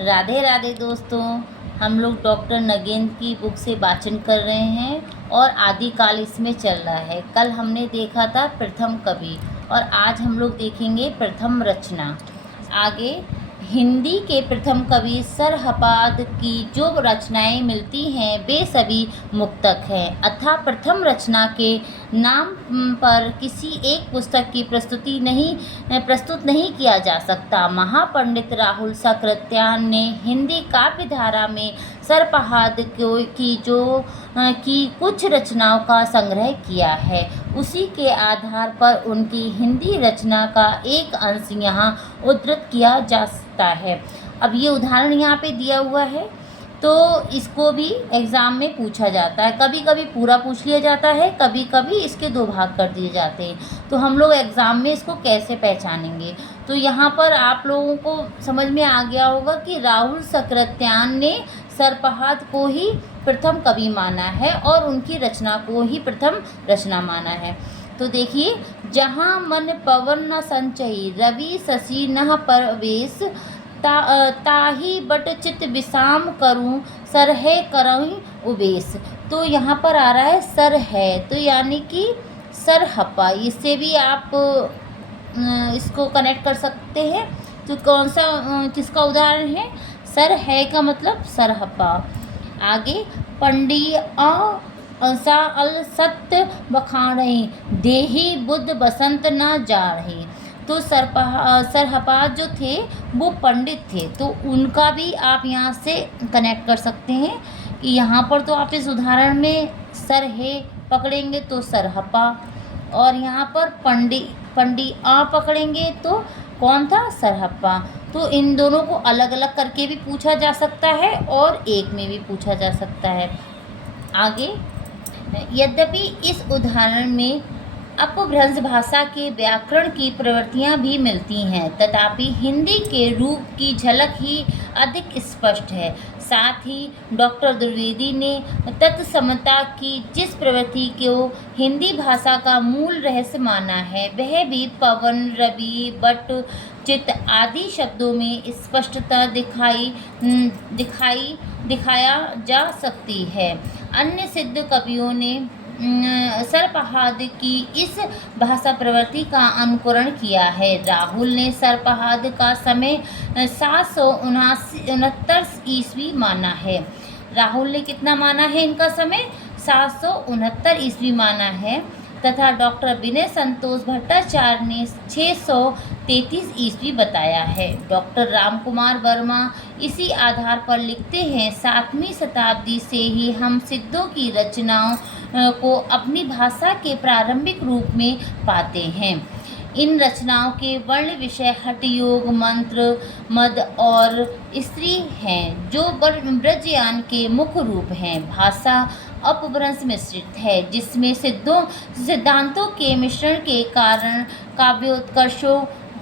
राधे राधे दोस्तों। हम लोग डॉक्टर नगेंद्र की बुक से वाचन कर रहे हैं और आदिकाल इसमें चल रहा है। कल हमने देखा था प्रथम कवि और आज हम लोग देखेंगे प्रथम रचना। आगे हिंदी के प्रथम कवि सरहपाद की जो रचनाएं मिलती हैं वे सभी मुक्तक हैं, अतः प्रथम रचना के नाम पर किसी एक पुस्तक की प्रस्तुत नहीं किया जा सकता। महापंडित राहुल सकृत्यान ने हिंदी काव्य धारा में सरपहाद की कुछ रचनाओं का संग्रह किया है। उसी के आधार पर उनकी हिंदी रचना का एक अंश यहाँ उद्धृत किया जा सकता है। अब ये उदाहरण यहाँ पे दिया हुआ है, तो इसको भी एग्ज़ाम में पूछा जाता है। कभी कभी पूरा पूछ लिया जाता है, कभी कभी इसके दो भाग कर दिए जाते हैं। तो हम लोग एग्ज़ाम में इसको कैसे पहचानेंगे? तो यहाँ पर आप लोगों को समझ में आ गया होगा कि राहुल सकृत्यान ने सरपहाद को ही प्रथम कवि माना है और उनकी रचना को ही प्रथम रचना माना है। तो देखिए, जहाँ मन पवन न संचयी रवि शशि नह परवेश ताही बट चित विषाम करूं सर है करऊं उबेश। तो यहाँ पर आ रहा है सर है, तो यानी कि सरहपा, इससे भी आप इसको कनेक्ट कर सकते हैं। तो कौन सा किसका उदाहरण है? सर है का मतलब सरहपा। आगे पंडी सा अल सत्य बखाणई देही बुद्ध बसंत न जा रही। तो सरहपाद जो थे वो पंडित थे, तो उनका भी आप यहाँ से कनेक्ट कर सकते हैं कि यहाँ पर तो आप इस उदाहरण में सर है पकड़ेंगे तो सरहपा, और यहाँ पर पंडी आ पकड़ेंगे तो कौन था? सरहपा। तो इन दोनों को अलग अलग करके भी पूछा जा सकता है और एक में भी पूछा जा सकता है। आगे, यद्यपि इस उदाहरण में अपभ्रंश भाषा के व्याकरण की प्रवृत्तियां भी मिलती हैं, तथापि हिंदी के रूप की झलक ही अधिक स्पष्ट है। साथ ही डॉक्टर द्विवेदी ने तत्समता की जिस प्रवृत्ति को हिंदी भाषा का मूल रहस्य माना है, वह भी पवन, रवि, बट, चित आदि शब्दों में स्पष्टता दिखाया जा सकती है। अन्य सिद्ध कवियों ने सरपहाद की इस भाषा प्रवृत्ति का अनुकरण किया है। राहुल ने सरपहाद का समय 769 ईस्वी माना है। राहुल ने कितना माना है? इनका समय 769 ईस्वी माना है, तथा डॉक्टर विनय संतोष भट्टाचार्य ने 633 ईस्वी बताया है। डॉक्टर रामकुमार वर्मा इसी आधार पर लिखते हैं, 7वीं शताब्दी से ही हम सिद्धों की रचनाओं को अपनी भाषा के प्रारंभिक रूप में पाते हैं। इन रचनाओं के वर्ण विषय हठ, योग, मंत्र, मद और स्त्री हैं, जो ब्रजयान के मुख्य रूप हैं। भाषा अपभ्रंश मिश्रित है, जिसमें सिद्धांतों के मिश्रण के कारण काव्योत्कर्ष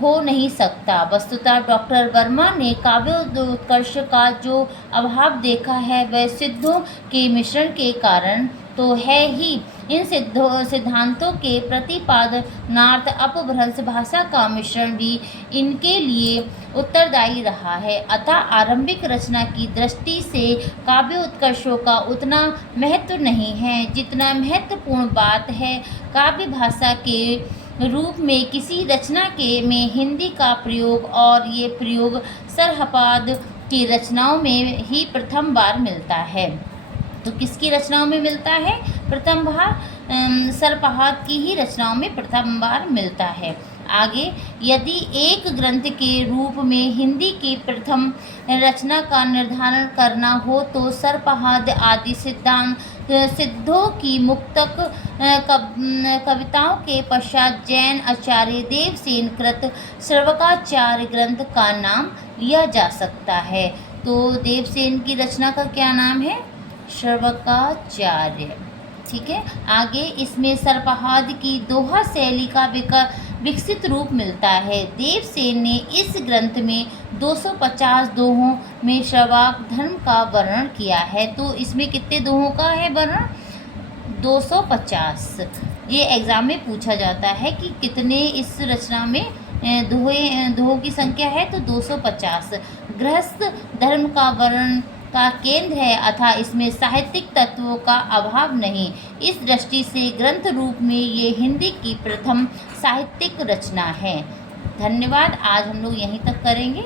हो नहीं सकता। वस्तुतः डॉक्टर वर्मा ने काव्योत्कर्ष का जो अभाव देखा है वह सिद्धों के मिश्रण के कारण तो है ही। इन सिद्धांतों के प्रतिपादनार्थ अपभ्रंश भाषा का मिश्रण भी इनके लिए उत्तरदायी रहा है। अतः आरंभिक रचना की दृष्टि से काव्योत्कर्षों का उतना महत्व नहीं है जितना महत्वपूर्ण बात है काव्य भाषा के रूप में किसी रचना में हिंदी का प्रयोग, और ये प्रयोग सरहपाद की रचनाओं में ही प्रथम बार मिलता है। तो किसकी रचनाओं में मिलता है? प्रथम बार सरपहाद की ही रचनाओं में प्रथम बार मिलता है। आगे, यदि एक ग्रंथ के रूप में हिंदी की प्रथम रचना का निर्धारण करना हो तो सरपहाद आदि सिद्धों की मुक्तक कविताओं के पश्चात जैन आचार्य देवसेन कृत श्रवकाचार्य ग्रंथ का नाम लिया जा सकता है। तो देवसेन की रचना का क्या नाम है? श्रवकाचार्य। ठीक है। आगे, इसमें सरपहाद की दोहा शैली का विकसित रूप मिलता है। देवसेन ने इस ग्रंथ में 250 दोहों में श्रवाक धर्म का वर्णन किया है। तो इसमें कितने दोहों का है वर्णन? 250। ये एग्जाम में पूछा जाता है कि कितने इस रचना में दोहों की संख्या है, तो 250। गृहस्थ धर्म का वर्णन का केंद्र है, अतः इसमें साहित्यिक तत्वों का अभाव नहीं। इस दृष्टि से ग्रंथ रूप में ये हिंदी की प्रथम साहित्यिक रचना है। धन्यवाद। आज हम लोग यहीं तक करेंगे।